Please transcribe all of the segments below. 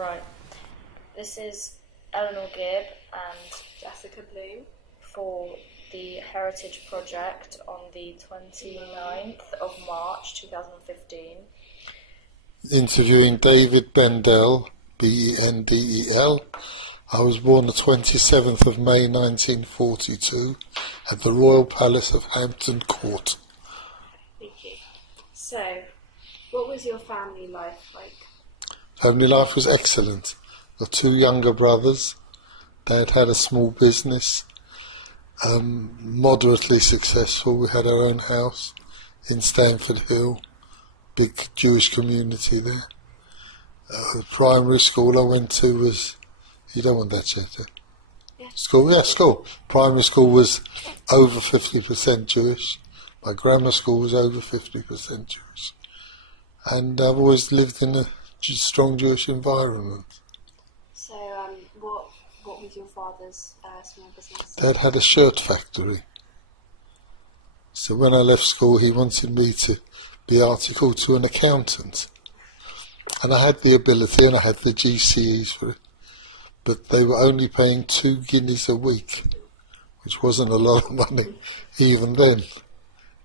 Right. This is Elinor Gibb and Jessica Bloom for the Heritage Project on the 29th of March 2015. Interviewing David Bendel, Bendel. I was born the 27th of May 1942 at the Royal Palace of Hampton Court. Thank you. So, what was your family life like? Family life was excellent. Got two younger brothers. Dad had a small business, moderately successful. We had our own house in Stamford Hill, big Jewish community there. The primary school I went to was, you don't want that, Jetta? Yeah. School. Primary school was over 50% Jewish. My grammar school was over 50% Jewish. And I've always lived in a strong Jewish environment. So, what was your father's small business? Dad had a shirt factory. So when I left school, he wanted me to be articled to an accountant. And I had the ability and I had the GCEs for it. But they were only paying 2 guineas a week, which wasn't a lot of money even then.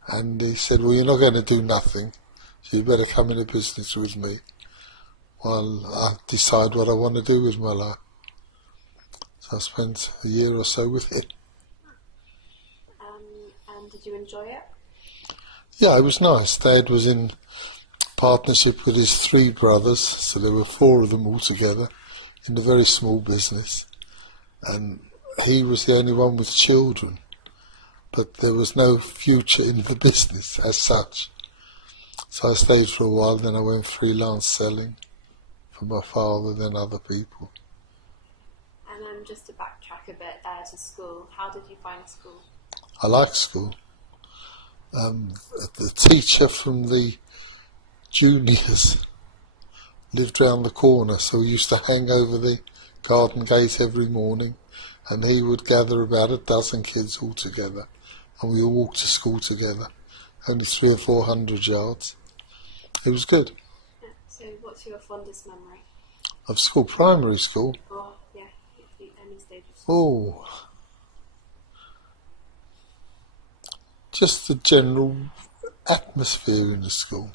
And he said, well, you're not going to do nothing, so you better come into business with me while I decide what I want to do with my life. So I spent a year or so with him. And did you enjoy it? Yeah, it was nice. Dad was in partnership with his 3 brothers, so there were 4 of them all together in a very small business. And he was the only one with children, but there was no future in the business as such. So I stayed for a while, then I went freelance selling for my father, then other people. And just to backtrack a bit to school, how did you find school? I liked school. The teacher from the juniors lived round the corner, so we used to hang over the garden gate every morning, and he would gather about a dozen kids all together, and we all walked to school together, only 300 or 400 yards. It was good. Yeah. So what's your fondest memory? Of school, primary school? Oh, yeah, any stage of school. Oh, just the general atmosphere in the school.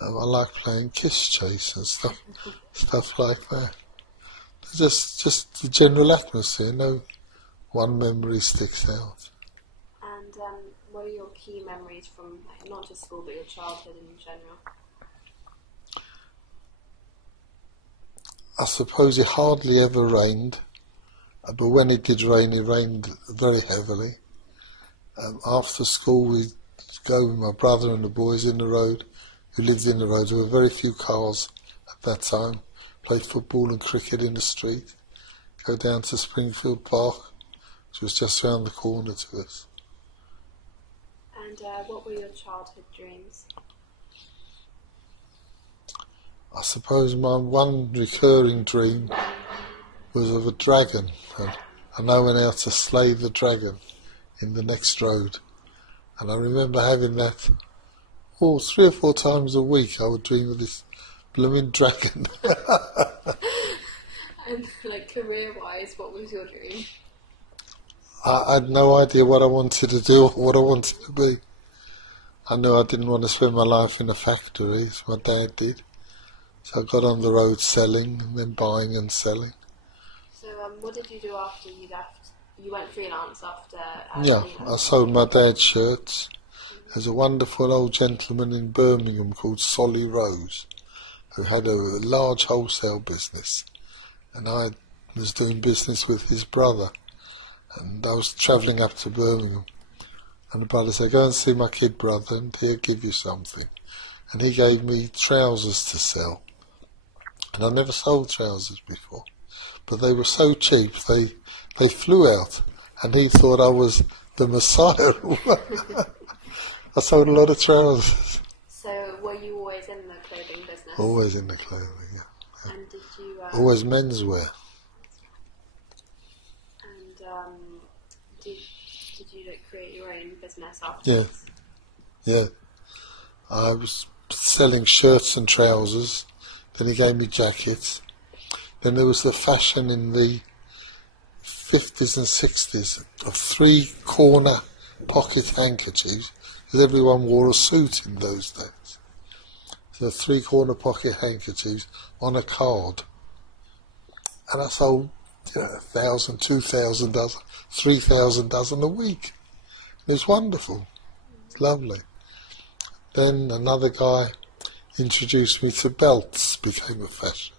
I like playing kiss chase and stuff like that. Just the general atmosphere. No one memory sticks out. And what are your key memories from not just school but your childhood in general? I suppose it hardly ever rained, but when it did rain, it rained very heavily. After school, we'd go with my brother and the boys in the road, who lived in the road. There were very few cars at that time. Played football and cricket in the street. Go down to Springfield Park, which was just round the corner to us. And what were your childhood dreams? I suppose my one recurring dream was of a dragon, and I went out to slay the dragon in the next road. And I remember having that 3 or 4 times a week. I would dream of this blooming dragon. And career-wise, what was your dream? I had no idea what I wanted to do or what I wanted to be. I knew I didn't want to spend my life in a factory, as my dad did. So I got on the road selling and then buying and selling. So what did you do after you left? You went freelance after... Yeah, I sold my dad's shirts. There's a wonderful old gentleman in Birmingham called Solly Rose, who had a large wholesale business. And I was doing business with his brother. And I was travelling up to Birmingham. And the brother said, go and see my kid brother and he'll give you something. And he gave me trousers to sell. And I never sold trousers before. But they were so cheap, they flew out. And he thought I was the Messiah. I sold a lot of trousers. So were you always in the clothing business? Always in the clothing, yeah. And did you... Always menswear. And did you create your own business after this? Yeah. I was selling shirts and trousers. Then he gave me jackets. Then there was the fashion in the 50s and 60s of 3-corner pocket handkerchiefs, because everyone wore a suit in those days. So 3-corner pocket handkerchiefs on a card. And I sold 1,000, 2,000 dozen, 3,000 dozen a week. It was wonderful. It's lovely. Then another guy introduced me to belts, became a fashion.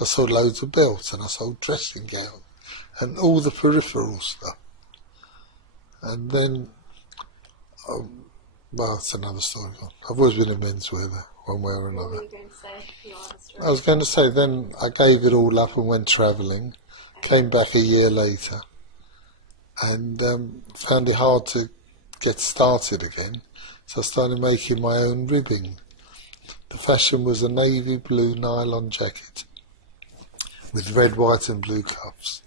I sold loads of belts, and I sold dressing gowns and all the peripheral stuff. And then, well, it's another story. I've always been a menswear, one way or another. What were you going to say? Your other story? I was going to say, then I gave it all up and went travelling, came back a year later, and found it hard to get started again, so I started making my own ribbing. The fashion was a navy blue nylon jacket with red, white and blue cuffs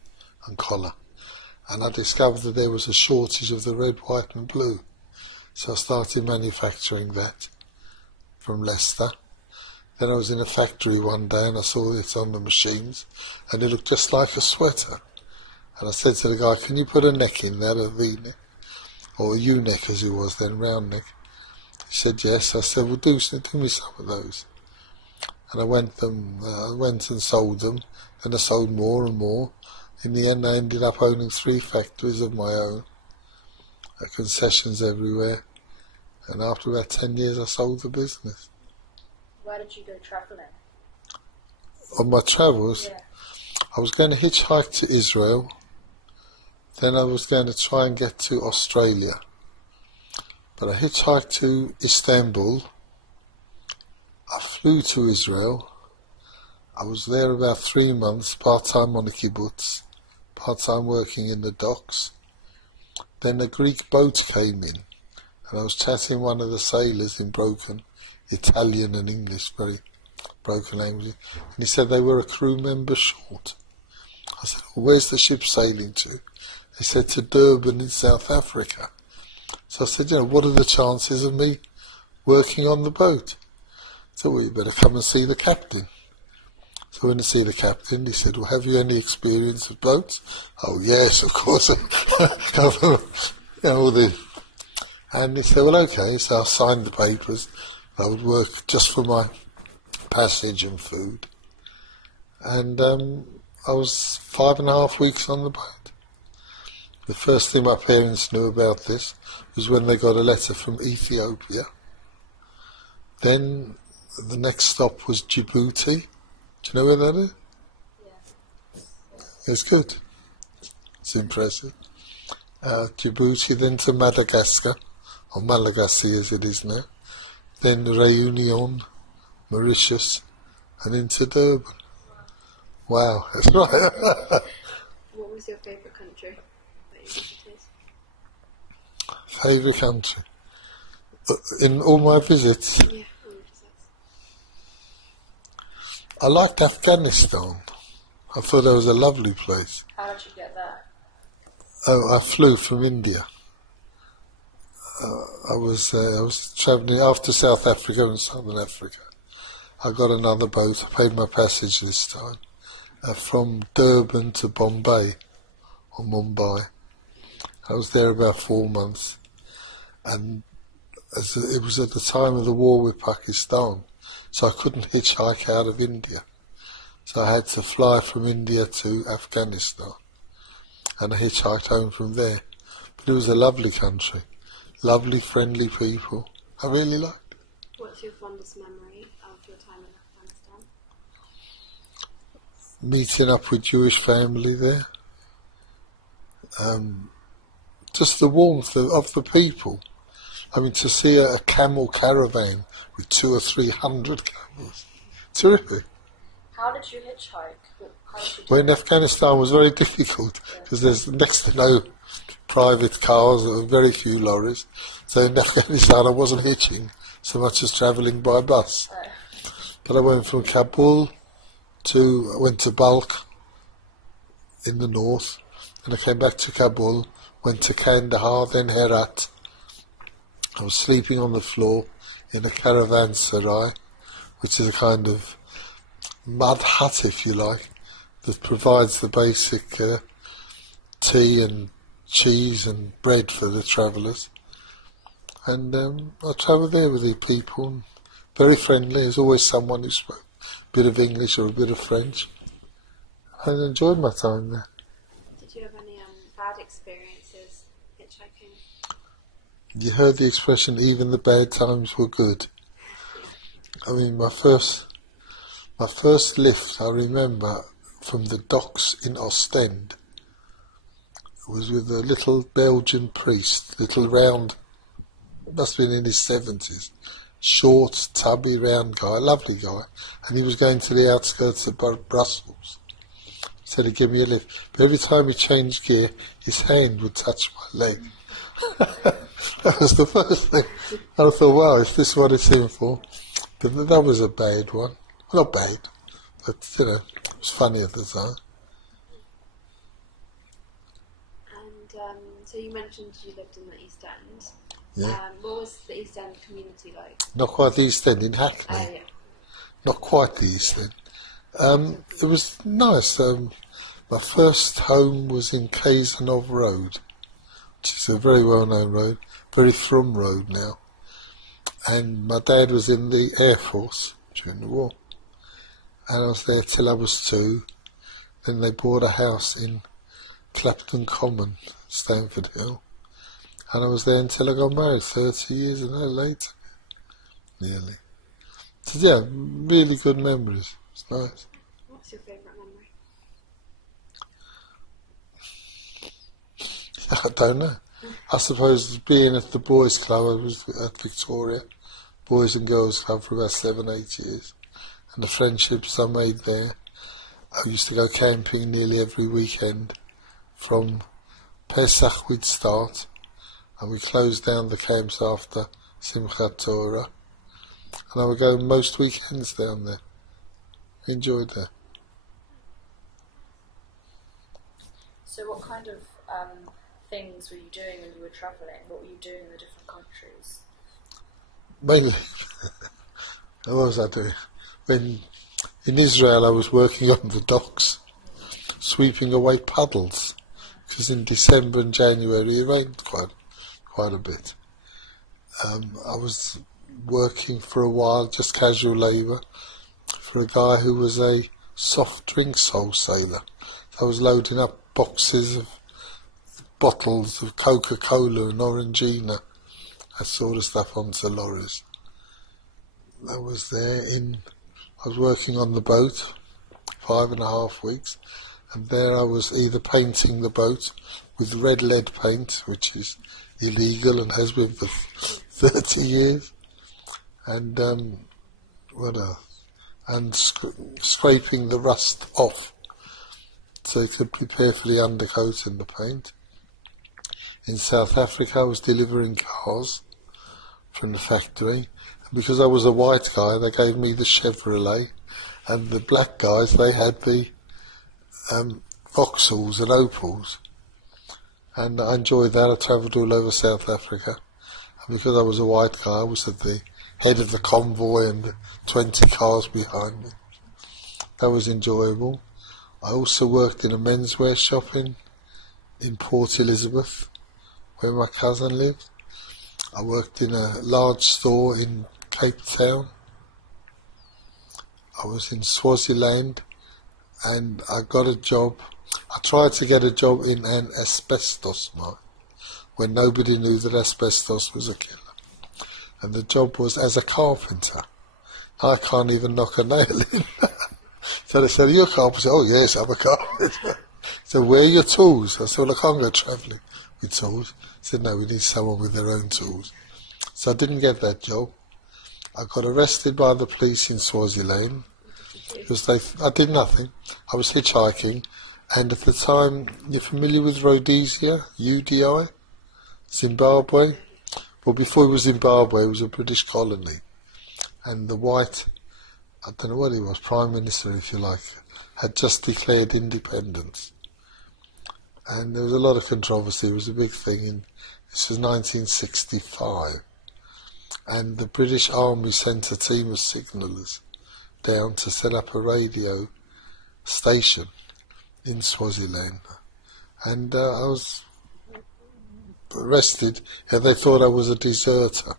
and collar, and I discovered that there was a shortage of the red, white and blue, so I started manufacturing that from Leicester. Then I was in a factory one day and I saw it on the machines, and it looked just like a sweater. And I said to the guy, can you put a neck in there, a V-neck, or a U-neck as it was then, round neck? He said yes. I said, well, do me some of those. And I went and sold them, and I sold more and more. In the end, I ended up owning 3 factories of my own, concessions everywhere. And after about 10 years, I sold the business. Where did you go travelling? On my travels, Yeah. I was going to hitchhike to Israel. Then I was going to try and get to Australia. But I hitchhiked to Istanbul. I flew to Israel. I was there about 3 months, part-time on a kibbutz, part-time working in the docks. Then a Greek boat came in, and I was chatting one of the sailors in broken Italian and English, very broken language, and he said they were a crew member short. I said, well, where's the ship sailing to? They said to Durban in South Africa. So I said, what are the chances of me working on the boat? So, well, you better come and see the captain. So I went to see the captain. He said, well, have you any experience with boats? Oh, yes, of course. And he said, well, okay. So I signed the papers. I would work just for my passage and food. And I was 5.5 weeks on the boat. The first thing my parents knew about this was when they got a letter from Ethiopia. Then the next stop was Djibouti. Do you know where that is? Yeah. It's good. It's impressive. Djibouti, then to Madagascar, or Malagasy as it is now. Then Réunion, Mauritius, and into Durban. Wow, that's right. What was your favourite country that you visited? Favourite country? In all my visits, Yeah, all your visits. I liked Afghanistan. I thought that was a lovely place. How did you get there? Oh, I flew from India. I was travelling after South Africa and Southern Africa. I got another boat. I paid my passage this time from Durban to Bombay or Mumbai. I was there about 4 months, and it was at the time of the war with Pakistan, so I couldn't hitchhike out of India. So I had to fly from India to Afghanistan, and I hitchhiked home from there. But it was a lovely country. Lovely, friendly people. I really liked it. What's your fondest memory of your time in Afghanistan? Meeting up with Jewish family there. Just the warmth of the people. I mean, to see a camel caravan with 200 or 300 camels. Terrific. How did you hitchhike? How did you do Well, in it? Afghanistan it was very difficult because there's next to no private cars, there were very few lorries. So in Afghanistan I wasn't hitching so much as travelling by bus. Right. But I went from Kabul I went to Balkh in the north, and I came back to Kabul, went to Kandahar, then Herat. I was sleeping on the floor in a caravanserai, which is a kind of mud hut, if you like, that provides the basic tea and cheese and bread for the travellers. And I travelled there with the people, very friendly. There's always someone who spoke a bit of English or a bit of French. I enjoyed my time there. Did you have any bad experiences hitchhiking? You heard the expression, even the bad times were good. I mean, my first lift, I remember, from the docks in Ostend, was with a little Belgian priest, little round, must have been in his 70s, short, tubby, round guy, lovely guy, and he was going to the outskirts of Brussels. He said he'd give me a lift, but every time he changed gear, his hand would touch my leg. That was the first thing. I thought, wow, is this what it's in for? But that was a bad one. Well, not bad, but, you know, it was funny at the time. And so you mentioned you lived in the East End. Yeah. What was the East End community like? Not quite the East End, in Hackney. Yeah. Not quite the East End. It was nice. My first home was in Kazanov Road, which is a very well-known road, very Frum road now. And my dad was in the Air Force during the war. And I was there till I was 2. Then they bought a house in Clapton Common, Stamford Hill. And I was there until I got married, 30 years and later, nearly. So yeah, really good memories. It's nice. What's your favourite memory? I don't know. I suppose being at the boys' club, I was at Victoria, Boys and Girls Club for about 7-8 years. And the friendships I made there. I used to go camping nearly every weekend. From Pesach we'd start, and we closed down the camps after Simchat Torah. And I would go most weekends down there. Enjoyed that. So what kind of things were you doing when you were travelling? What were you doing in the different countries? Mainly, what was I doing? When in Israel I was working on the docks, sweeping away puddles, because in December and January it rained quite a bit. I was working for a while, just casual labour, for a guy who was a soft drinks wholesaler. So I was loading up boxes of bottles of Coca-Cola and Orangina, that sort of stuff, onto lorries. I was I was working on the boat 5.5 weeks, and there I was either painting the boat with red lead paint, which is illegal and has been for 30 years, and what else? And scraping the rust off so it could prepare for the undercoat and the paint. In South Africa I was delivering cars from the factory, and because I was a white guy they gave me the Chevrolet, and the black guys, they had the Vauxhalls and Opals, and I enjoyed that. I travelled all over South Africa, and because I was a white guy I was at the head of the convoy and the 20 cars behind me. That was enjoyable. I also worked in a menswear shop in Port Elizabeth, where my cousin lived. I worked in a large store in Cape Town. I was in Swaziland, and I got a job. I tried to get a job in an asbestos mine, when nobody knew that asbestos was a killer. And the job was as a carpenter. I can't even knock a nail in. So they said, "Are you a carpenter?" "Oh yes, I'm a carpenter." So "Where are your tools?" I said, "Well, I can't go travelling with tools." I said, "No, we need someone with their own tools." So I didn't get that job. I got arrested by the police in Swaziland because I did nothing. I was hitchhiking, and at the time, you're familiar with Rhodesia, UDI, Zimbabwe? Well, before it was Zimbabwe, it was a British colony, and the white, I don't know what he was, Prime Minister, if you like, had just declared independence. And there was a lot of controversy. It was a big thing. This was 1965. And the British Army sent a team of signallers down to set up a radio station in Swaziland. And I was arrested, and they thought I was a deserter.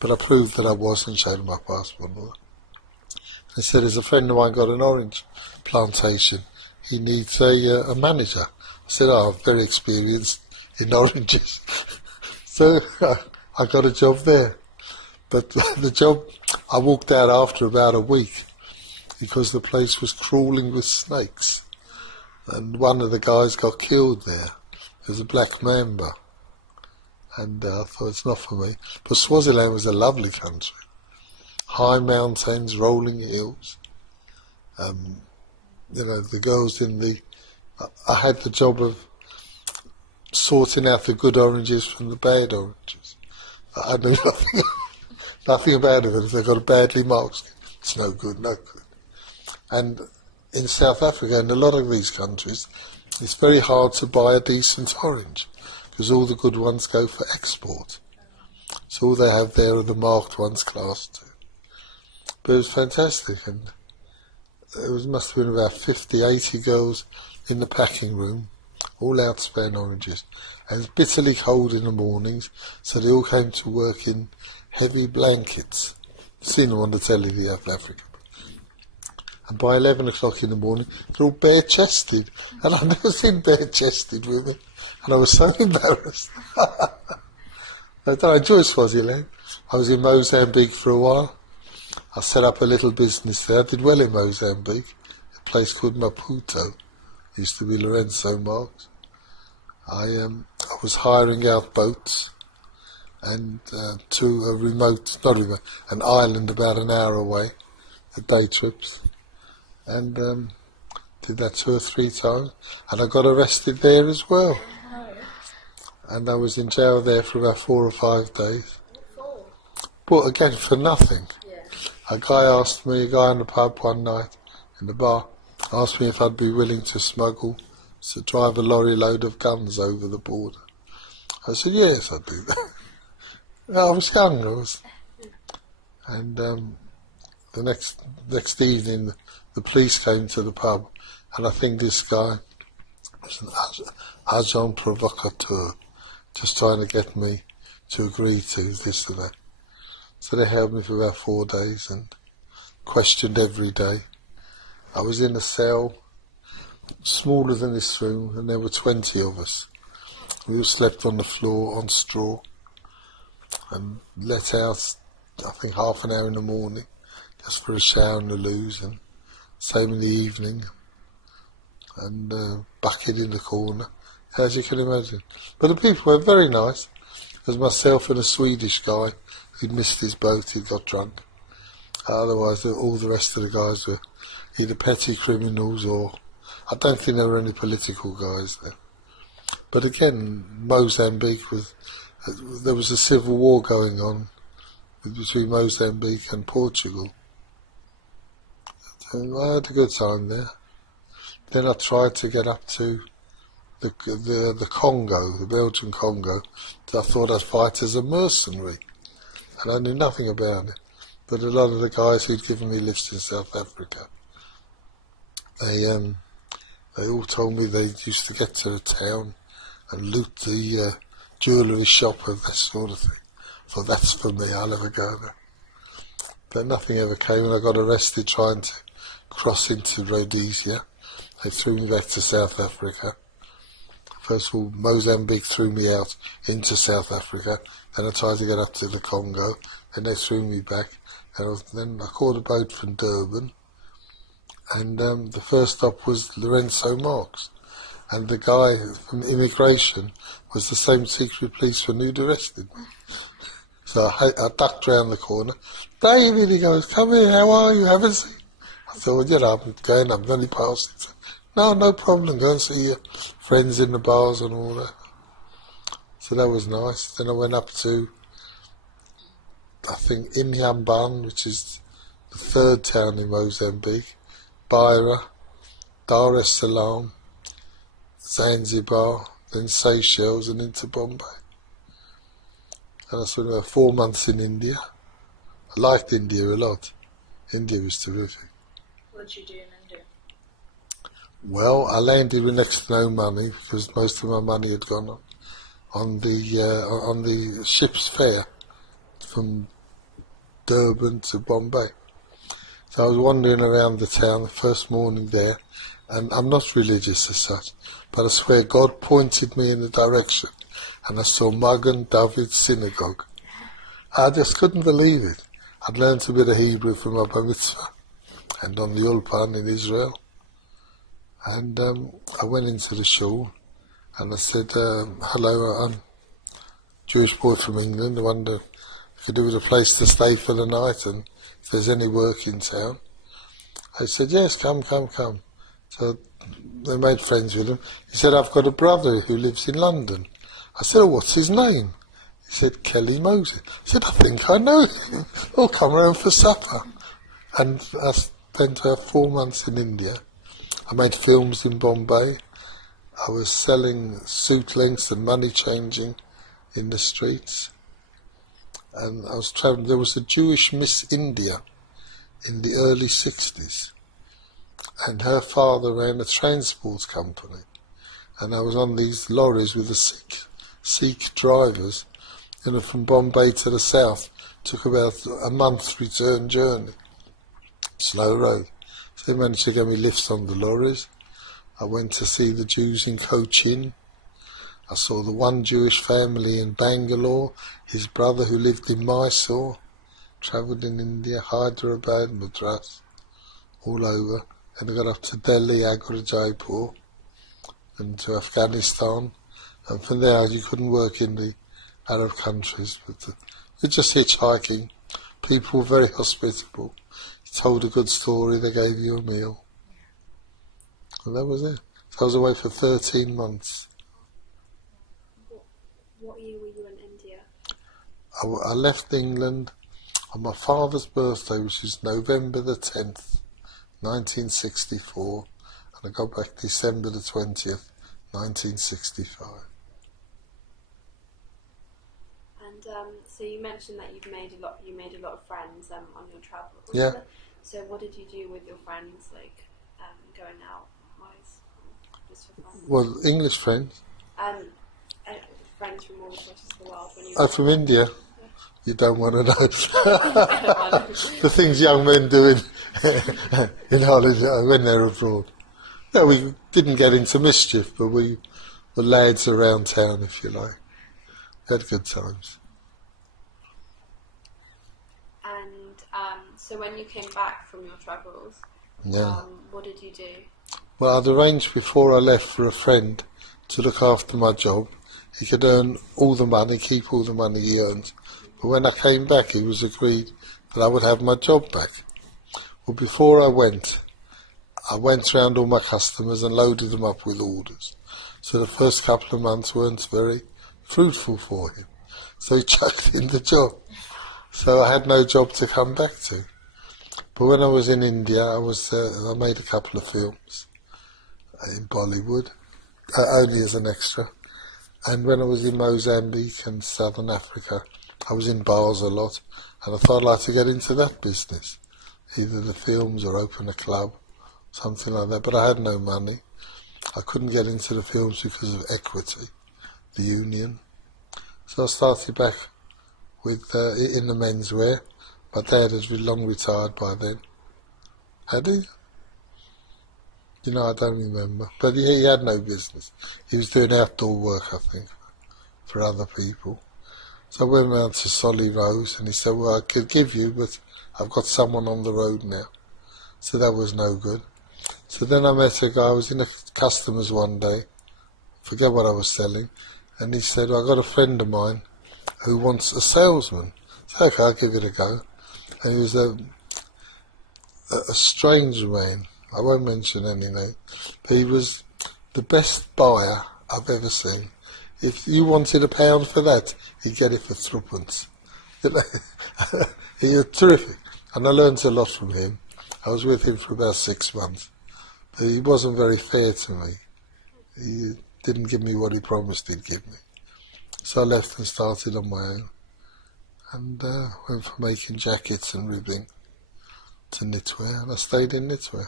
But I proved that I wasn't, showed my passport and all that. They said, there's a friend of mine got an orange plantation. He needs a manager. I said, I'm very experienced in oranges. So I got a job there. But the job, I walked out after about a week because the place was crawling with snakes. And one of the guys got killed there. It was a black mamba. And I thought, it's not for me. But Swaziland was a lovely country. High mountains, rolling hills. The girls I had the job of sorting out the good oranges from the bad oranges. I knew nothing about it. If they got a badly marked, it's no good. And in South Africa and a lot of these countries, it's very hard to buy a decent orange because all the good ones go for export. So all they have there are the marked ones, class 2. But it was fantastic, and must have been about 50, 80 girls in the packing room, all out spanning oranges. And it's bitterly cold in the mornings, so they all came to work in heavy blankets. Seen them on the telly in South Africa. And by 11 o'clock in the morning, they're all bare-chested. And I've never seen bare-chested women. And I was so embarrassed. I enjoyed Swaziland. I was in Mozambique for a while. I set up a little business there. I did well in Mozambique. A place called Maputo. Used to be Lorenzo Marx. I was hiring out boats and to an island about an hour away, day trips. And did that 2 or 3 times. And I got arrested there as well. And I was in jail there for about 4 or 5 days. But again, for nothing. A guy in the pub one night, in the bar, asked me if I'd be willing to drive a lorry load of guns over the border. I said, yes, I'd do that. I was young, And the next evening, the police came to the pub, and I think this guy was an agent provocateur, just trying to get me to agree to this and that. So they held me for about 4 days and questioned every day. I was in a cell smaller than this room, and there were 20 of us. We all slept on the floor on straw and let out, I think, half an hour in the morning just for a shower and a loo, and same in the evening, and bucket in the corner, as you can imagine. But the people were very nice. There was myself and a Swedish guy who'd missed his boat, he'd got drunk. Otherwise, all the rest of the guys were either petty criminals or I don't think there were any political guys there. But again, Mozambique there was a civil war going on between Mozambique and Portugal. And I had a good time there. Then I tried to get up to the Congo, the Belgian Congo. I thought I'd fight as a mercenary, and I knew nothing about it. But a lot of the guys who'd given me lifts in South Africa, they all told me they used to get to the town and loot the jewellery shop and that sort of thing. I thought, that's for me, I'll never go there. But nothing ever came, and I got arrested trying to cross into Rhodesia. They threw me back to South Africa. First of all, Mozambique threw me out into South Africa. Then I tried to get up to the Congo. Then they threw me back. And then I caught a boat from Durban. And the first stop was Lorenzo Marx. And the guy from immigration was the same secret policeman who'd arrested me. So I ducked round the corner. David, he goes, come here, how are you? Haven't seen? I thought, I'm only passing. No problem, go and see your friends in the bars and all that. So that was nice. Then I went up to, I think, Inhambane, which is the 3rd town in Mozambique, Beira, Dar es Salaam, Zanzibar, then Seychelles, and into Bombay. And I spent about 4 months in India. I liked India a lot. India was terrific. What did you do in India? Well, I landed with next to no money because most of my money had gone on the ship's fare from Durban to Bombay. So I was wandering around the town the first morning there, and I'm not religious as such, but I swear God pointed me in the direction, and I saw Magen David Synagogue. I just couldn't believe it. I'd learnt a bit of Hebrew from my bar mitzvah and on the Ulpan in Israel. And I went into the shul and I said, hello, I'm a Jewish boy from England. I wonder if I could do with a place to stay for the night and if there's any work in town. I said, yes, come. So they made friends with him. He said, I've got a brother who lives in London. I said, oh, what's his name? He said, Kelly Moses. I said, I think I know him. Oh, come round for supper. And I spent 4 months in India. I made films in Bombay. I was selling suit lengths and money changing in the streets. And I was travelling. There was a Jewish Miss India in the early 60s. And her father ran a transport company. And I was on these lorries with the Sikh drivers, from Bombay to the south. Took about a month's return journey. Slow road. So they managed to get me lifts on the lorries. I went to see the Jews in Cochin. I saw the one Jewish family in Bangalore, his brother who lived in Mysore, travelled in India, Hyderabad, Madras, all over. And I got up to Delhi, Agra, Jaipur, and to Afghanistan. And from there you couldn't work in the Arab countries, but you're just hitchhiking. People were very hospitable. You told a good story, they gave you a meal. And that was it. So I was away for 13 months. What year were you in India? I left England on my father's birthday, which is November the 10th, 1964, and I got back December the 20th, 1965. And so you mentioned that you made a lot of friends on your travels. Yeah. So what did you do with your friends, like going out wise, just for fun? Well, English friends. Friends from all across the world. When you From India. Yeah. You don't want to know. The things young men do in holiday when they're abroad. No, we didn't get into mischief, but we were lads around town, if you like. We had good times. And so when you came back from your travels, what did you do? Well, I'd arranged before I left for a friend to look after my job. He could earn all the money, keep all the money he earned. But when I came back, it was agreed that I would have my job back. Well, before I went round all my customers and loaded them up with orders. So the first couple of months weren't very fruitful for him. So he chucked in the job. So I had no job to come back to. But when I was in India, I made a couple of films in Bollywood, only as an extra. And when I was in Mozambique and Southern Africa, I was in bars a lot, and I thought I'd like to get into that business, either the films or open a club, something like that. But I had no money. I couldn't get into the films because of equity, the union. So I started back with in the menswear. My dad had long retired by then. Had he? I don't remember. But he had no business. He was doing outdoor work, I think, for other people. So I went round to Solly Rose and he said, well, I could give you, but I've got someone on the road now. So that was no good. So then I met a guy, I was in a customer's one day, forget what I was selling, and he said, well, I've got a friend of mine who wants a salesman. So okay, I'll give it a go. And he was a strange man. I won't mention any name, but he was the best buyer I've ever seen. If you wanted £1 for that, he'd get it for threepence. He was terrific, and I learned a lot from him. I was with him for about 6 months, but he wasn't very fair to me. He didn't give me what he promised he'd give me. So I left and started on my own, and went from making jackets and ribbing to knitwear, and I stayed in knitwear.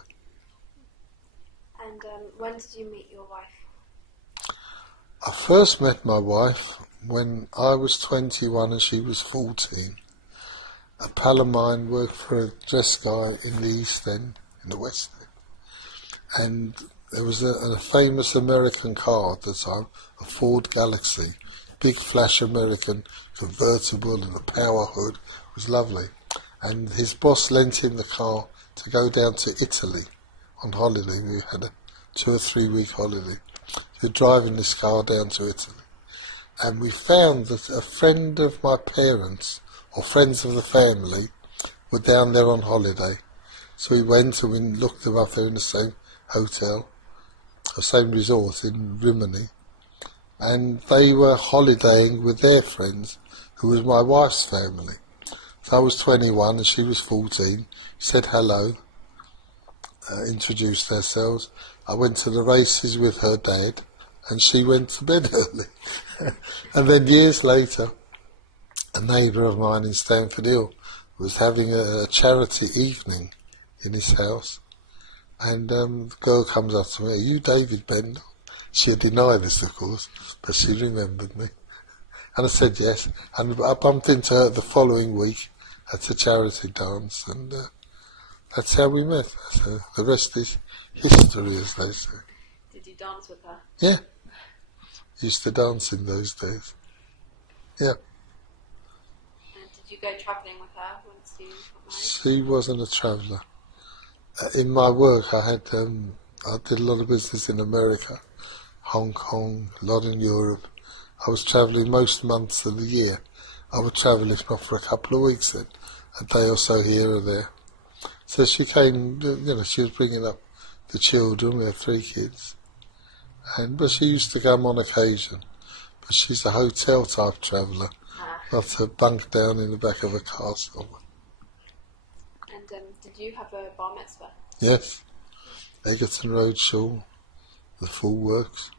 And when did you meet your wife? I first met my wife when I was 21 and she was 14. A pal of mine worked for a dress guy in the East End, in the West End. And there was a famous American car at the time, a Ford Galaxy, big flash American convertible and a power hood. It was lovely. And his boss lent him the car to go down to Italy on holiday. We had a 2 or 3 week holiday. We were driving this car down to Italy. And we found that a friend of my parents, or friends of the family, were down there on holiday. So we went and we looked them up there in the same hotel, the same resort in Rimini. And they were holidaying with their friends, who was my wife's family. So I was 21 and she was 14. Said hello, introduced ourselves. I went to the races with her dad and she went to bed early. And then years later, a neighbour of mine in Stamford Hill was having a charity evening in his house. And the girl comes up to me, "Are you David Bendel?" She had denied this, of course, but she remembered me. And I said yes. And I bumped into her the following week at a charity dance, and that's how we met. So the rest is history, as they say. Did you dance with her? Yeah. Used to dance in those days. Yeah. And did you go travelling with her once you got married? She wasn't a traveller. In my work, I did a lot of business in America, Hong Kong, a lot in Europe. I was travelling most months of the year. I would travel if not for a couple of weeks then, a day or so here or there. So she came, she was bringing up the children. We had 3 kids. But she used to come on occasion. But she's a hotel type traveller, not to bunk down in the back of a car somewhere. And did you have a bar mitzvah? Yes. Egerton Road, Shul, the full works.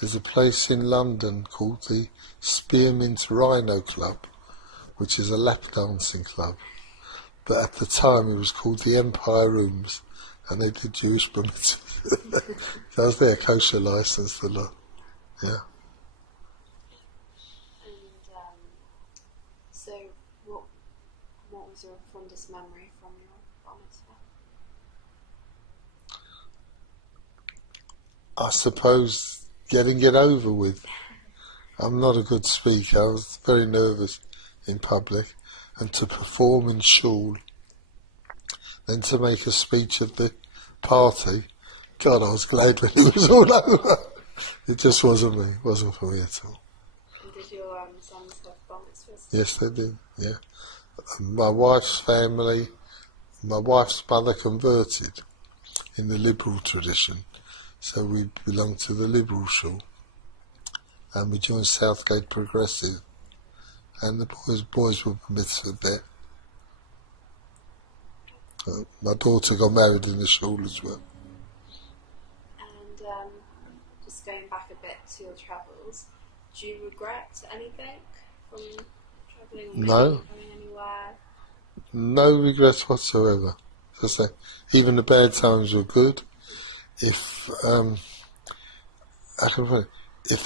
There's a place in London called the Spearmint Rhino Club, which is a lap dancing club. But at the time it was called the Empire Rooms, and they did Jewish bar mitzvah. I was there, kosher licensed a lot. Yeah. And so what was your fondest memory from your bar mitzvah? I suppose getting it over with. I'm not a good speaker. I was very nervous in public, and to perform in shul, then to make a speech at the party. God, I was glad when it was all over. It just wasn't me. It wasn't for me at all. And did your sons have bar mitzvahs? Yes, they did. Yeah. My wife's family, my wife's mother converted in the liberal tradition, so we belonged to the liberal shul, and we joined Southgate Progressive, and the boys were mitzvahed there. My daughter got married in the shul as well. And just going back a bit to your travels, do you regret anything from travelling? No. Going anywhere? No regrets whatsoever. As I say, even the bad times were good. If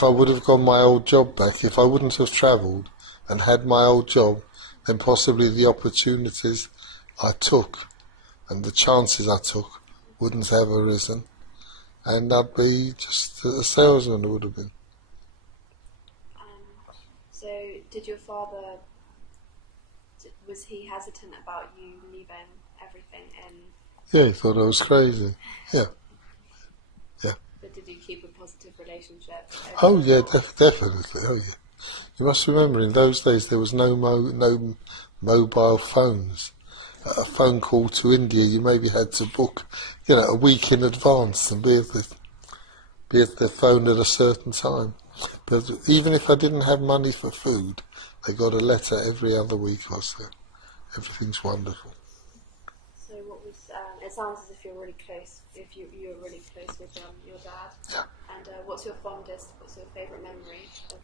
I would have got my old job back, if I wouldn't have travelled and had my old job, then possibly the opportunities I took and the chances I took wouldn't have arisen, and I'd be just a salesman. Would have been. So, did your father? Was he hesitant about you leaving everything in? Yeah, he thought I was crazy. Yeah. But did you keep a positive relationship? Oh yeah, definitely. Oh yeah. You must remember, in those days there was no mobile phones. A phone call to India, you maybe had to book, a week in advance and be at the phone at a certain time. But even if I didn't have money for food, I got a letter every other week or so. Everything's wonderful. So what was? It sounds as if you're really close. If you were really close with your dad. Yeah. And what's your favourite memory of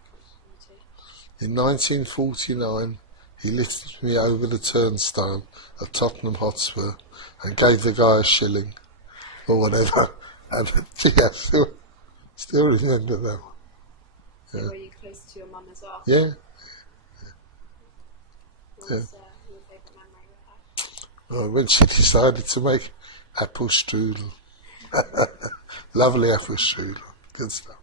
you two? In 1949, he lifted me over the turnstile at Tottenham Hotspur and gave the guy a shilling or whatever, And yeah, still remember that one. So Yeah. were you close to your mum as well? Yeah. What was your favourite memory with her? Well, when she decided to make apple strudel. Lovely apple strudel. Good stuff.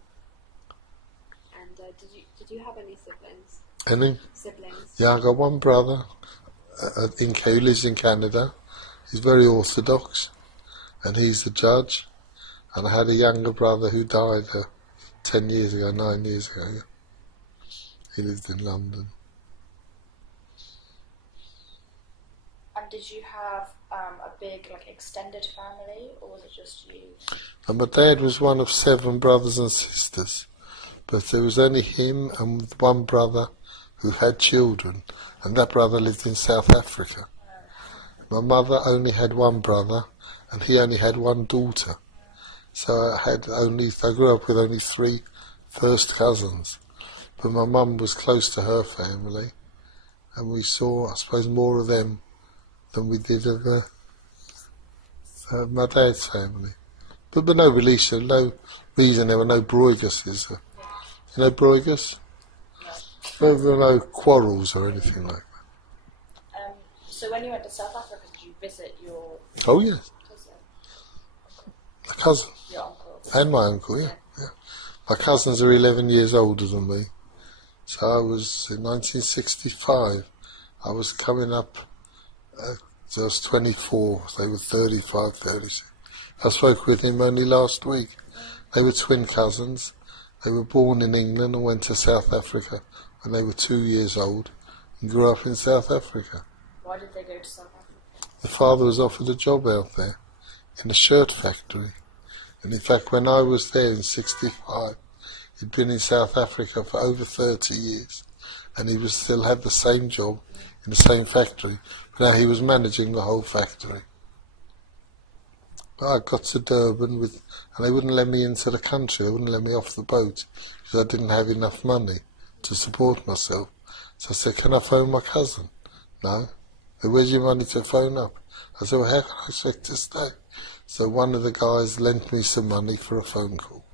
And did you have any siblings? Any? Siblings? Yeah, I got one brother who lives in Canada. He's very orthodox, and he's the judge. And I had a younger brother who died 9 years ago. Yeah. He lived in London. And did you have a big, extended family, or was it just you? And my dad was one of 7 brothers and sisters, but there was only him and one brother who had children, and that brother lived in South Africa. My mother only had one brother, and he only had one daughter. So I grew up with only 3 first cousins, but my mum was close to her family, and we saw, I suppose, more of them than we did of my dad's family. But no relation, no reason, there were no Brueguses. You know Bruegus? There were no quarrels or anything like that. So when you went to South Africa, did you visit your Oh yes, cousin? my cousin Your uncle? and my uncle, yeah. My cousins are 11 years older than me. So I was, in 1965, I was coming up, I was 24, they were 35, 36. I spoke with him only last week. They were twin cousins. They were born in England and went to South Africa when they were 2 years old and grew up in South Africa. Why did they go to South Africa? The father was offered a job out there in a shirt factory. And in fact, when I was there in 65, he'd been in South Africa for over 30 years. And he still had the same job in the same factory. But now he was managing the whole factory. I got to Durban and they wouldn't let me into the country. They wouldn't let me off the boat because I didn't have enough money to support myself. So I said, can I phone my cousin? No. Where's your money to phone up? I said, well, how can I expect to stay? So one of the guys lent me some money for a phone call.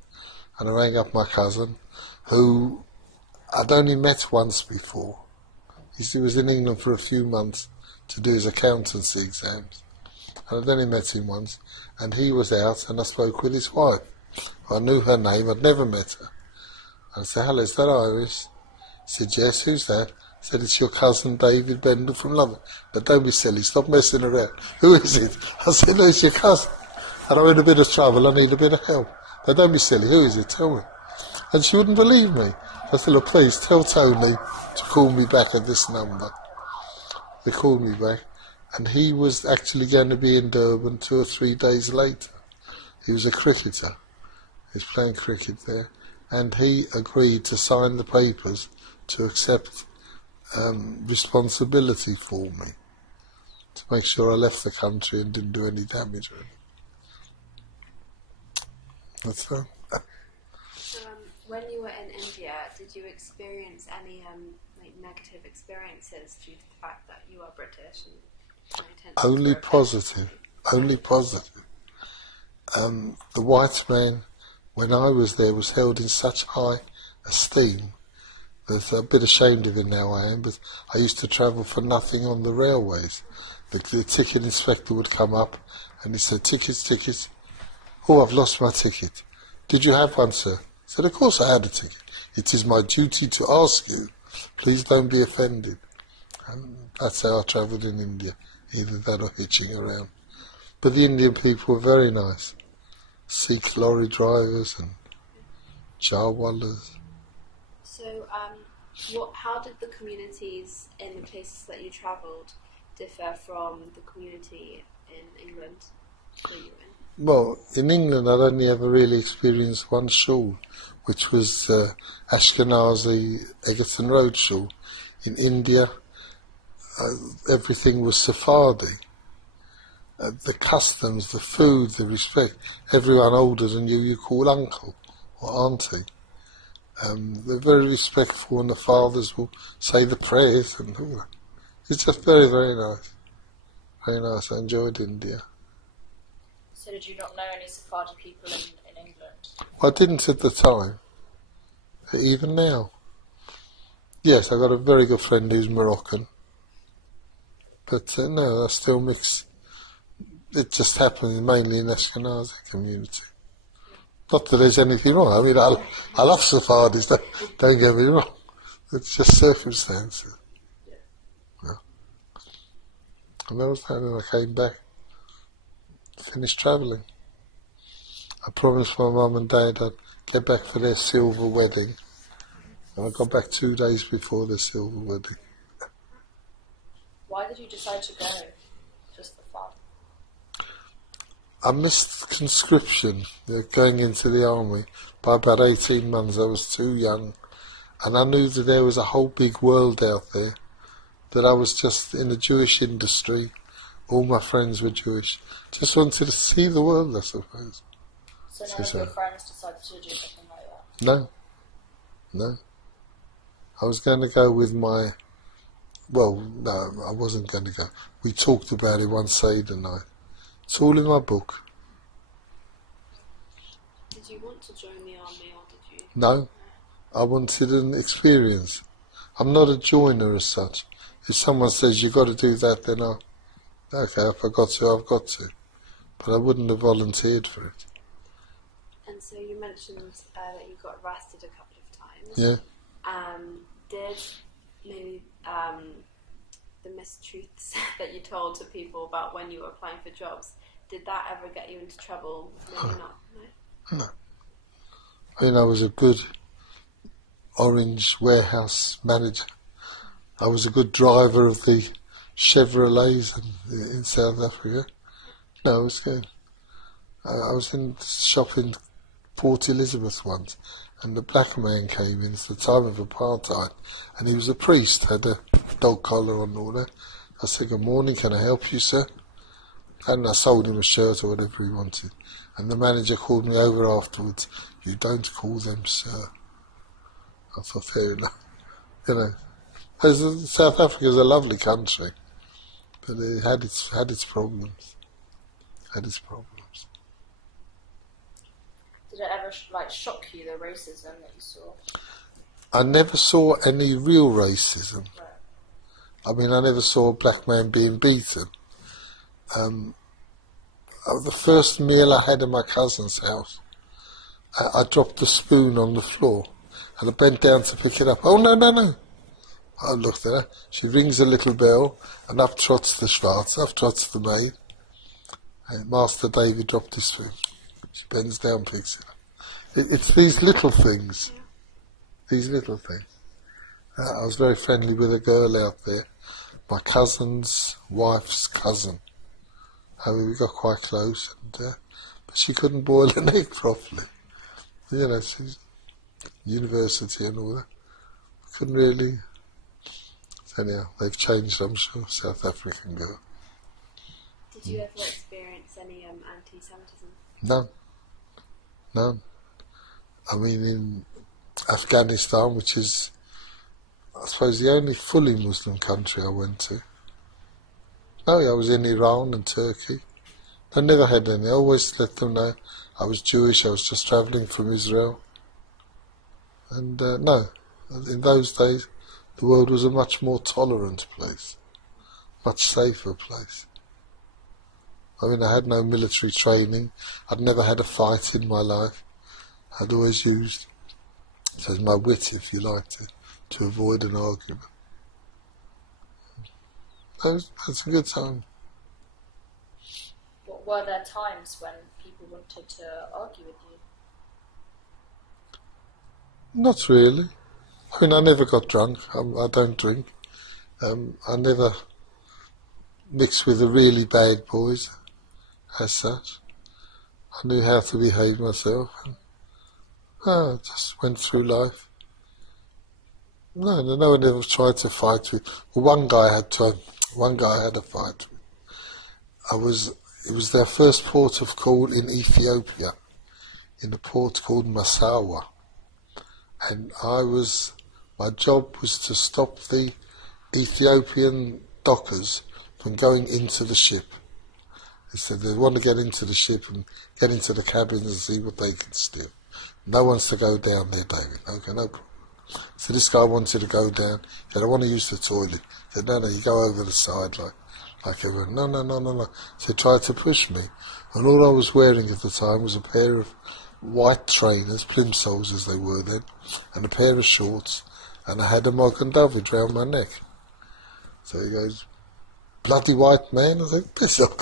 And I rang up my cousin, who I'd only met once before. He was in England for a few months to do his accountancy exams. And I'd only met him once, and he was out, and I spoke with his wife. I knew her name, I'd never met her. And I said, hello, is that Iris? He said, yes, who's that? I said, it's your cousin David Bendel from London. But don't be silly, stop messing around. Who is it? I said, no, it's your cousin. And I'm in a bit of trouble, I need a bit of help. But don't be silly, who is it? Tell me. And she wouldn't believe me. I said, look, please tell Tony to call me back at this number. They called me back. And he was actually going to be in Durban 2 or 3 days later. He was a cricketer. He was playing cricket there. And he agreed to sign the papers to accept responsibility for me, to make sure I left the country and didn't do any damage or anything. That's that. So when you were in India, did you experience any negative experiences due to the fact that you are British? And Only positive. Only positive. The white man, when I was there, was held in such high esteem that I'm a bit ashamed of it now, I am, but I used to travel for nothing on the railways. The ticket inspector would come up and he said, tickets. Oh, I've lost my ticket. Did you have one, sir? I said, of course I had a ticket. It is my duty to ask you. Please don't be offended. And that's how I travelled in India. Either that or hitching around. But the Indian people were very nice. Sikh lorry drivers and charwallas. So, how did the communities in the places that you travelled differ from the community in England that you were in? Well, in England I'd only ever really experienced one shul, which was Ashkenazi Egerton Road shul. In India, everything was Sephardi. The customs, the food, the respect, everyone older than you call uncle or auntie. They're very respectful and the fathers will say the prayers and all that. It's just very, very nice. Very nice. I enjoyed India. So did you not know any Sephardi people in England? I didn't at the time. Even now. Yes, I got a very good friend who's Moroccan. But no, I still mix. It just happens mainly in the Ashkenazi community. Not that there's anything wrong. I mean, I love Sephardis, don't get me wrong. It's just circumstances. Yeah. And that was that, and I came back, finished travelling. I promised my mum and dad I'd get back for their silver wedding. And I got back 2 days before their silver wedding. Why did you decide to go? Just for fun? I missed conscription, going into the army. By about 18 months I was too young. And I knew that there was a whole big world out there. That I was just in the Jewish industry. All my friends were Jewish. Just wanted to see the world, I suppose. So none of your friends decided to do anything like that? No. I was going to go with my... Well, no, I wasn't going to go. We talked about it one Seder night. It's all in my book. Did you want to join the army, or did you? No, I wanted an experience. I'm not a joiner as such. If someone says you've got to do that, then okay, if I got to, I've got to. But I wouldn't have volunteered for it. And so you mentioned that you got arrested a couple of times. Yeah. Did maybe the mistruths that you told to people about when you were applying for jobs, did that ever get you into trouble? Maybe not. No. I mean, I was a good orange warehouse manager. I was a good driver of the Chevrolets in South Africa. No, it was good. I was in the shop in Port Elizabeth once, and the black man came in. It's the time of apartheid, and he was a priest, had a dog collar on and all that. I said, "Good morning, can I help you, sir?" And I sold him a shirt or whatever he wanted. And the manager called me over afterwards. "You don't call them sir." I thought, fair enough. You know, South Africa's a lovely country, but it had its problems. Did it ever shock you, the racism that you saw? I never saw any real racism. Right. I mean, I never saw a black man being beaten. The first meal I had in my cousin's house, I dropped the spoon on the floor, and I bent down to pick it up. "Oh, no. I looked at her. She rings a little bell, and up trots the Schwarz, up trots the maid. And Master David dropped his spoon. She bends down, picks it up. It's these little things. These little things. I was very friendly with a girl out there, my cousin's wife's cousin. We got quite close, but she couldn't boil an egg properly. You know, she's university and all that. Couldn't really. Anyhow, they've changed, I'm sure, South African girl. Did you ever experience any anti-Semitism? None. I mean, in Afghanistan, which is, I suppose, the only fully Muslim country I went to. Oh, yeah, I was in Iran and Turkey. I never had any. I always let them know I was Jewish, I was just travelling from Israel. And no, in those days, the world was a much more tolerant place, much safer place. I mean, I had no military training. I'd never had a fight in my life. I'd always used, so my wit, if you liked it, to avoid an argument. That's a good time. But were there times when people wanted to argue with you? Not really. I mean, I never got drunk. I don't drink. I never mixed with the really bad boys, as such. I knew how to behave myself. I just went through life. No one ever tried to fight with. Well, one guy I had a fight with. It was their first port of call in Ethiopia, in a port called Massawa. And my job was to stop the Ethiopian dockers from going into the ship. They said they want to get into the ship and get into the cabins and see what they can steal. No one's to go down there, David. Okay, no problem. So this guy wanted to go down. He said, I want to use the toilet. He said, no, you go over the side like everyone. No. So he tried to push me. And all I was wearing at the time was a pair of white trainers, plimsolls as they were then, and a pair of shorts, and I had a Morgan David round my neck. So he goes, bloody white man. I said, piss off.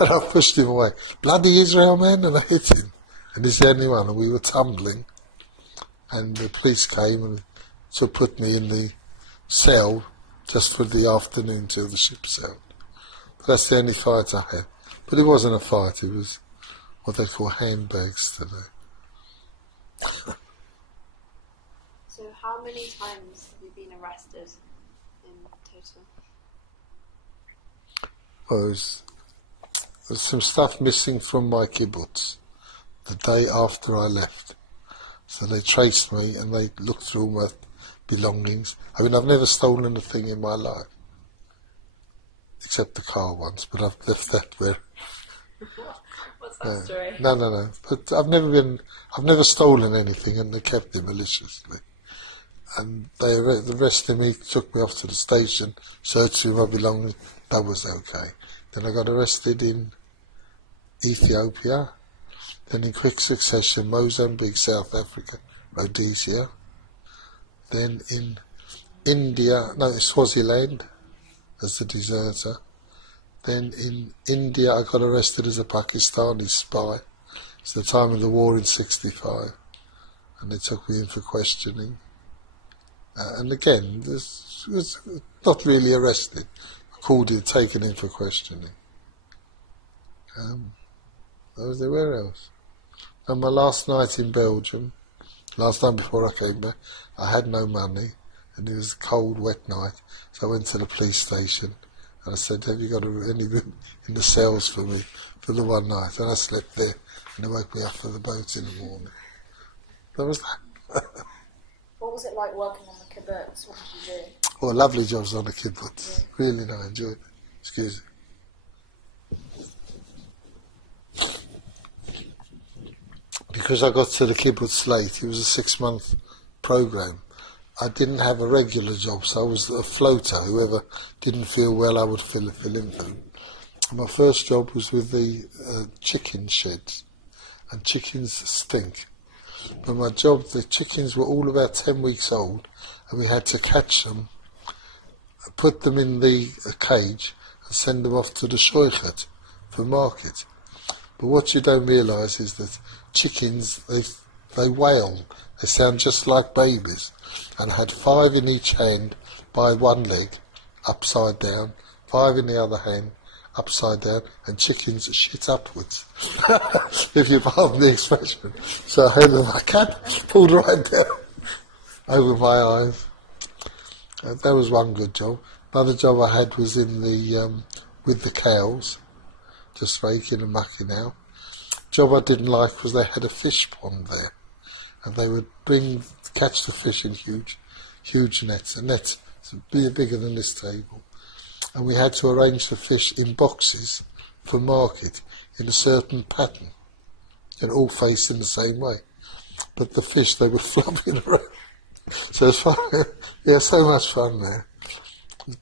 And I pushed him away. Bloody Israel man, and I hit him. And he's the only one, and we were tumbling. And the police came and put me in the cell just for the afternoon till the ship sailed. But that's the only fight I had. But it wasn't a fight, it was what they call handbags today. So how many times have you been arrested in total? Well, there's some stuff missing from my kibbutz the day after I left. So they traced me and they looked through my belongings. I mean, I've never stolen a thing in my life, except the car once, but I've left that where... What's that story? No. But I've never stolen anything, and they kept it maliciously. And they arrested me, took me off to the station, searched through my belongings. That was okay. Then I got arrested in Ethiopia. Then in quick succession, Mozambique, South Africa, Rhodesia. Then in Swaziland as a deserter. Then in India, I got arrested as a Pakistani spy. It's the time of the war in '65. And they took me in for questioning. And again, this was not really arrested. I called it taken in for questioning. I was there, where else? And my last night in Belgium, last night before I came back, I had no money, and it was a cold, wet night, so I went to the police station, and I said, have you got any room in the cells for me for the one night? And I slept there, and they woke me up for the boat in the morning. That was that. What was it like working on the kibbutz? What did you do? Well, lovely jobs on the kibbutz. Yeah. Really nice, enjoyed it. Excuse me. Because I got to the kibbutz late, it was a 6-month program. I didn't have a regular job, so I was a floater. Whoever didn't feel well, I would fill in for them. My first job was with the chicken sheds, and chickens stink. But my job, the chickens were all about 10 weeks old, and we had to catch them, put them in the cage, and send them off to the shoichet for market. But what you don't realise is that chickens, they wail. They sound just like babies. And I had 5 in each hand by one leg, upside down, 5 in the other hand, upside down, and chickens shit upwards, if you pardon the expression. So I had my cap pulled right down over my eyes. That was one good job. Another job I had was in the with the cows, just raking and mucking out. Job I didn't like was they had a fish pond there, and they would catch the fish in huge nets. A net bigger than this table. And we had to arrange the fish in boxes for market in a certain pattern, and all facing the same way. But the fish, they were flopping around. So it's fun. Yeah, so much fun there.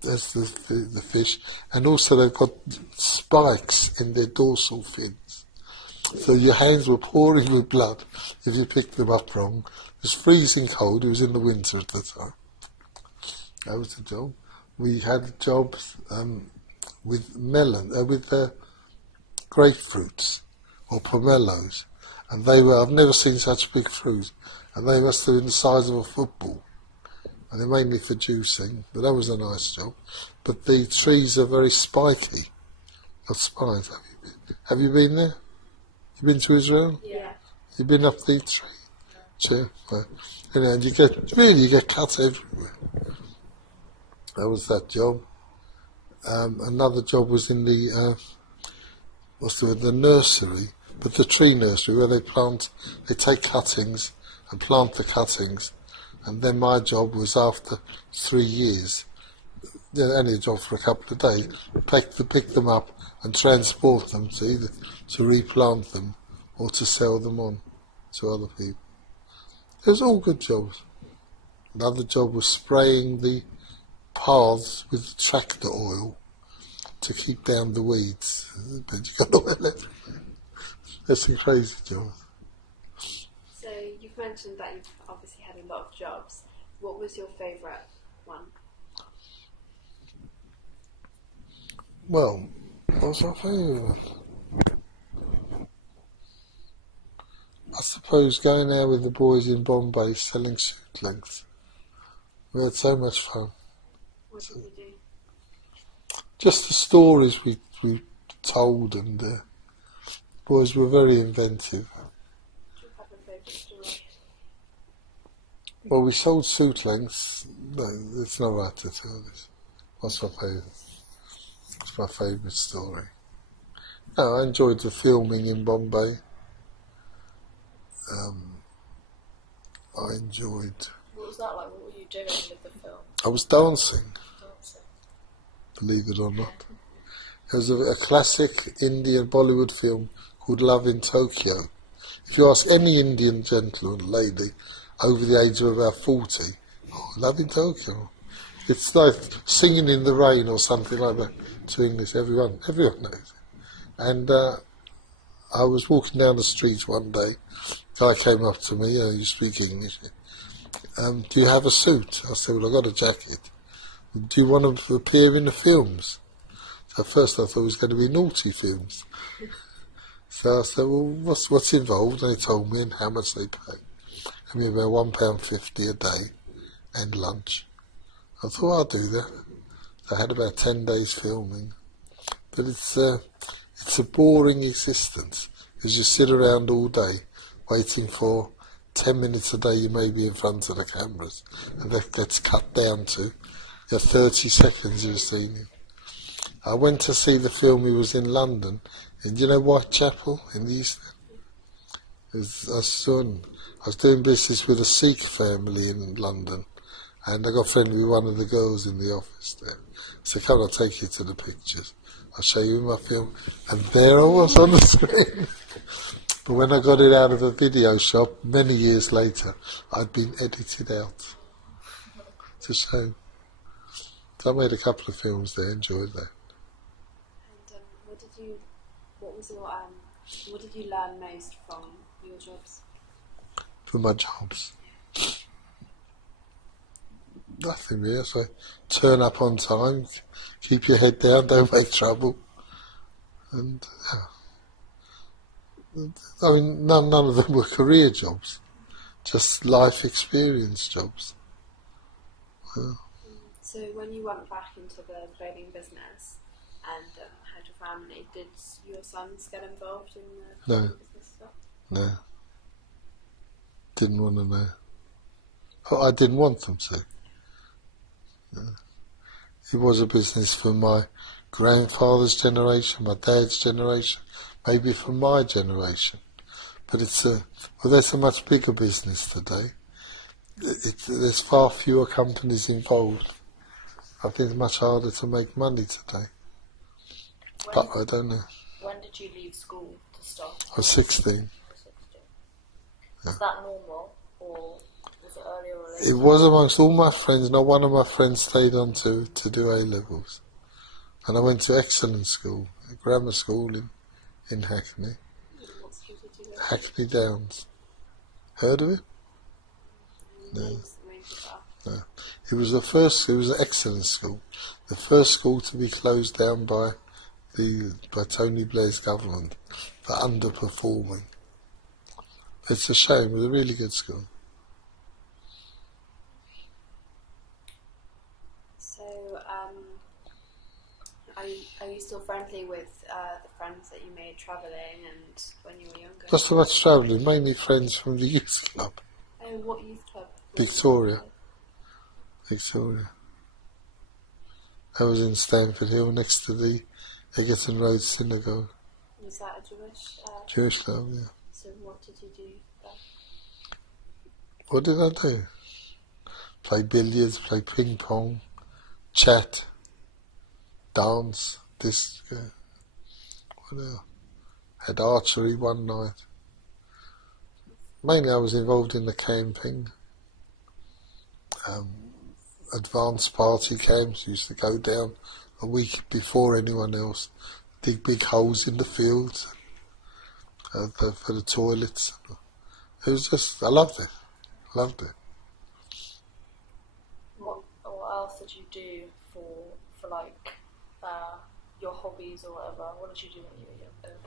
That's the fish. And also they've got spikes in their dorsal fins. So your hands were pouring with blood if you picked them up wrong. It was freezing cold. It was in the winter at the time. That was the job. We had jobs with grapefruits or pomelos, and I've never seen such big fruit, and they must have been the size of a football, and they're mainly for juicing, but that was a nice job. But the trees are very spiky, not spines. Have you been there? You been to Israel? Yeah. You been up the tree? Sure. Well, and you get cut everywhere. That was that job. Another job was in the the nursery, but the tree nursery where they take cuttings and plant the cuttings, and then my job was after 3 years, only a job for a couple of days, pick them up and transport them to either to replant them or to sell them on to other people. It was all good jobs. Another job was spraying the paths with tractor oil to keep down the weeds. But you got oil everywhere. That's a crazy job. So you've mentioned that you've obviously had a lot of jobs. What was your favourite one? Well, what was my favourite one? I suppose going out with the boys in Bombay selling suit lengths. We had so much fun. What did you do? Just the stories we told, and the boys were very inventive. Do you have a favourite story? Well, we sold suit lengths. No, it's not right to tell this. What's my favourite? What's my favourite story? No, I enjoyed the filming in Bombay. I enjoyed... What was that like? What were you doing with the film? I was dancing, Dancing. believe it or not. There was a classic Indian Bollywood film called Love in Tokyo. If you ask any Indian gentleman, lady, over the age of about 40, oh, Love in Tokyo. It's like Singing in the Rain or something like that to English. Everyone knows it. And I was walking down the street one day. A guy came up to me, you speak English. Do you have a suit? I said, well, I've got a jacket. Do you want to appear in the films? So at first I thought it was going to be naughty films. So I said, well, what's involved? And they told me and how much they pay. I mean, about £1.50 a day and lunch. I thought, I'll do that. I had about 10 days filming. But it's a boring existence, because you sit around all day waiting for 10 minutes a day you may be in front of the cameras, and that gets cut down to 30 seconds you've seen it. I went to see the film. He was in London, and you know Whitechapel in the East End? I was doing business with a Sikh family in London, and I got friendly with one of the girls in the office there. So come, I'll take you to the pictures. I'll show you my film. And there I was on the screen. But when I got it out of a video shop, many years later, I'd been edited out. It's a shame. So I made a couple of films there, enjoyed that. And what did you learn most from your jobs? From my jobs. Nothing really. So turn up on time, keep your head down, don't make trouble. And I mean, none of them were career jobs, just life experience jobs. So when you went back into the clothing business and had your family, did your sons get involved in the No. business stuff? No. Didn't want to know. Oh, I didn't want them to. It was a business for my grandfather's generation, my dad's generation, maybe for my generation. But there's a much bigger business today. There's far fewer companies involved. I think it's much harder to make money today. But I don't know. When did you leave school to start? I was 16. 16. Was that normal, or was it earlier or later? It was amongst all my friends. Not one of my friends stayed on to do A-levels. And I went to excellent school, a grammar school in Hackney. What school did you go to? Hackney Downs. Heard of it? No. Names of that. No. It was an excellent school. The first school to be closed down by Tony Blair's government for underperforming. It's a shame. It was a really good school. So, are you still friendly with the friends that you made travelling and when you were younger? Not so much travelling, mainly friends from the youth club. Oh, what youth club? Victoria. I was in Stamford Hill next to the Egerton Road Synagogue. Was that a Jewish? Jewish club, yeah. So what did you do there? What did I do? Play billiards, play ping pong, chat, dance, disco. What else? Had archery one night. Mainly I was involved in the camping. Advanced party camps, used to go down a week before anyone else, dig big holes in the fields for the toilets. It was just, I loved it. What else did you do for like your hobbies or whatever? What did you do when you were younger?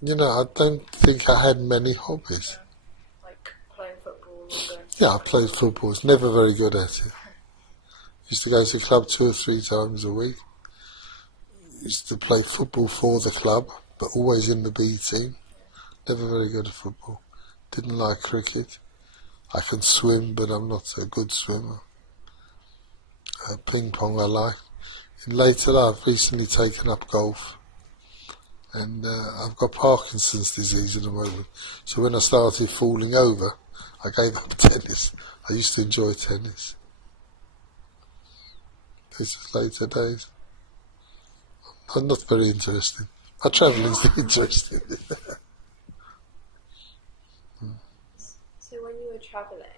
You know, I don't think I had many hobbies. Like playing football or going to Yeah, I played football. I was never very good at it. Used to go to the club 2 or 3 times a week. Used to play football for the club, but always in the B team. Never very good at football. Didn't like cricket. I can swim, but I'm not a good swimmer. Ping pong I like. And later I've recently taken up golf. And I've got Parkinson's disease at the moment. So when I started falling over, I gave up tennis. I used to enjoy tennis. This is later days. I'm not very interested. My travelling's interesting. So when you were travelling,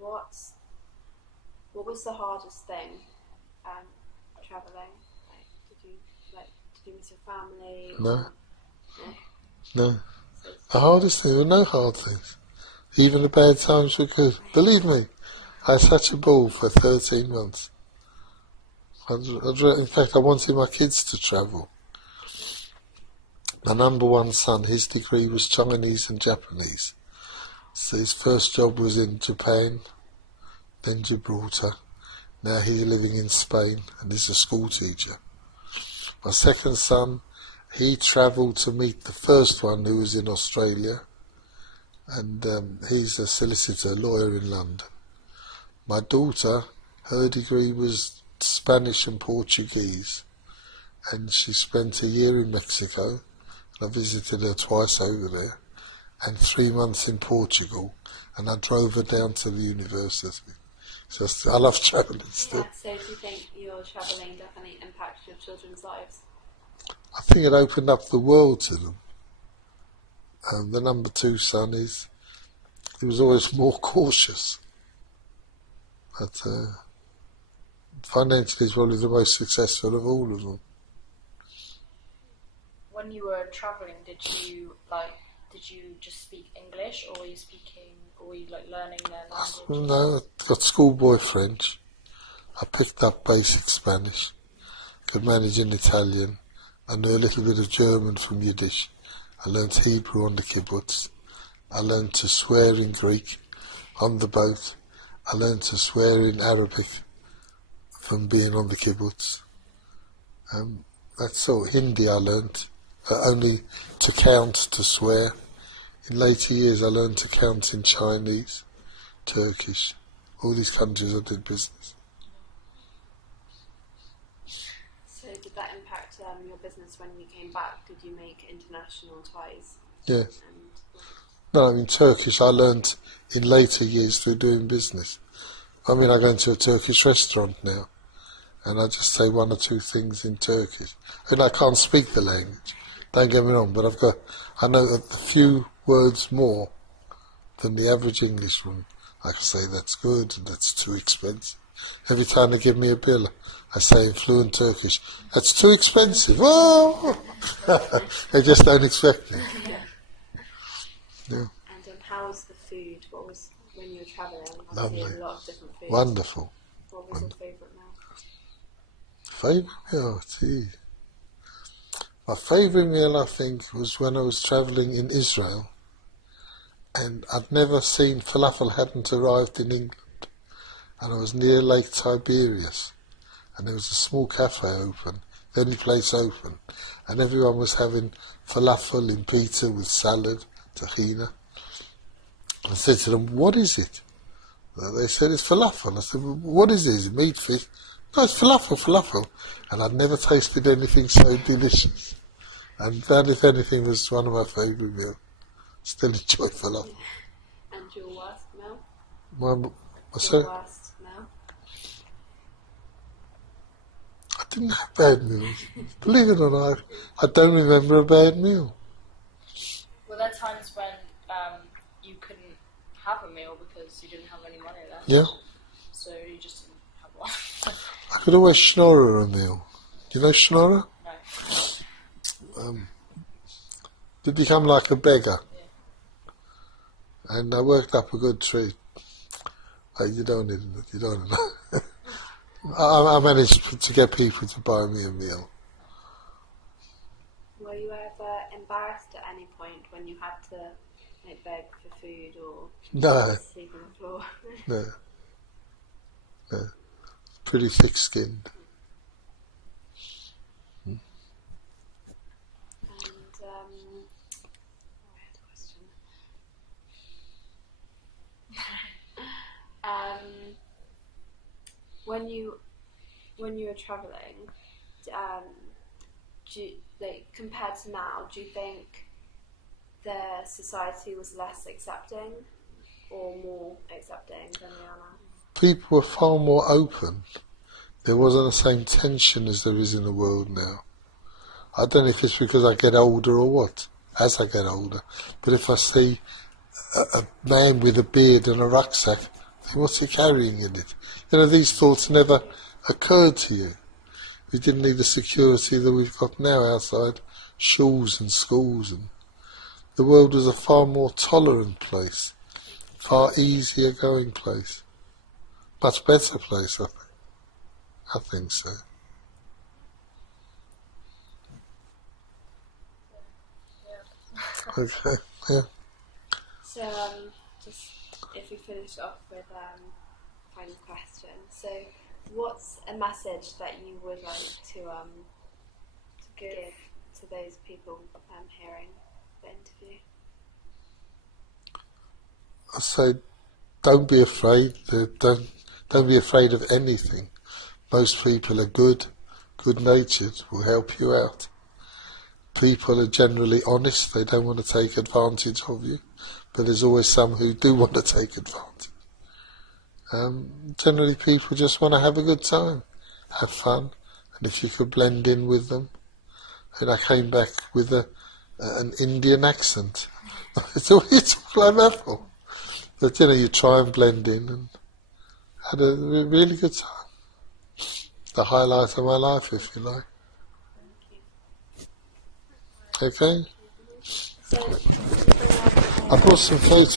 what was the hardest thing travelling? Did you miss your family? No. The hardest thing, there were no hard things. Even the bad times were good. Believe me, I had such a ball for 13 months. In fact, I wanted my kids to travel. My number one son, his degree was Chinese and Japanese. So his first job was in Japan, then Gibraltar. Now he's living in Spain and is a school teacher. My second son, he travelled to meet the first one who was in Australia, and he's a solicitor, lawyer in London. My daughter, her degree was Spanish and Portuguese, and she spent a year in Mexico. I visited her twice over there, and 3 months in Portugal, and I drove her down to the university. So I love travelling still. Yeah, so do you think your travelling definitely impacts your children's lives? I think it opened up the world to them. The number 2 son he was always more cautious. But financially he's probably the most successful of all of them. When you were travelling, did you just speak English, or were you learning their language? No, I got schoolboy French. I picked up basic Spanish. Could manage in Italian. I knew a little bit of German from Yiddish. I learnt Hebrew on the kibbutz. I learnt to swear in Greek on the boat. I learnt to swear in Arabic from being on the kibbutz. That's all. Hindi I learnt. Only to count, to swear. In later years I learned to count in Chinese, Turkish, all these countries I did business. So did that impact your business when you came back? Did you make international ties? Yeah. No, I mean Turkish I learned in later years through doing business. I mean I go into a Turkish restaurant now and I just say 1 or 2 things in Turkish. I mean I can't speak the language, don't get me wrong, but I know a few words more than the average Englishman. I can say that's good and that's too expensive. Every time they give me a bill, I say in fluent Turkish, that's too expensive. Oh! They just don't expect it. Yeah. And how was the food? What was, when you were travelling? Lovely. A lot of different foods. Wonderful. What was your favourite meal? Favourite meal? Gee. My favourite meal, I think, was when I was travelling in Israel, and I'd never seen falafel, hadn't arrived in England, and I was near Lake Tiberias, and there was a small cafe open, the only place open, and everyone was having falafel in pizza with salad, tahina. I said to them, what is it? They said, it's falafel. I said, well, what is it? Is it meat, fish? No, it's falafel. And I'd never tasted anything so delicious. And that, if anything, was one of my favourite meals. Still enjoy falafel. And your worst meal? Your worst meal? I didn't have bad meals. Believe it or not, I don't remember a bad meal. Were there times when you couldn't have a meal because you didn't have any money left? Yeah. So you just didn't have one? I could always schnorrer a meal. Do you know schnorrer? No. To become like a beggar. Yeah. And I worked up a good treat. You don't need it. You don't need it. I managed to get people to buy me a meal. Were you ever embarrassed at any point when you had to beg for food or No. sleep on the floor? No. No. Pretty thick-skinned. And I had a question. When you were travelling, do you, compared to now, do you think the society was less accepting or more accepting than they are now? People were far more open. There wasn't the same tension as there is in the world now. I don't know if it's because I get older or what, as I get older, but if I see a man with a beard and a rucksack, I think, what's he carrying in it? You know, these thoughts never occurred to you. We didn't need the security that we've got now outside schools and schools, and the world was a far more tolerant place, far easier going place, much better place, I think. I think so. Yeah. Okay, yeah. So, just if we finish off with final question. So, what's a message that you would like to give to those people hearing the interview? I say, don't be afraid. Don't be afraid of anything. Most people are good-natured, will help you out. People are generally honest. They don't want to take advantage of you, but there's always some who do want to take advantage. Generally, people just want to have a good time, have fun, and if you could blend in with them. And I came back with an Indian accent. It's all you talk like that for. But you try and blend in, and had a really good time. The highlight of my life, if you like. Okay? So, I brought some photos.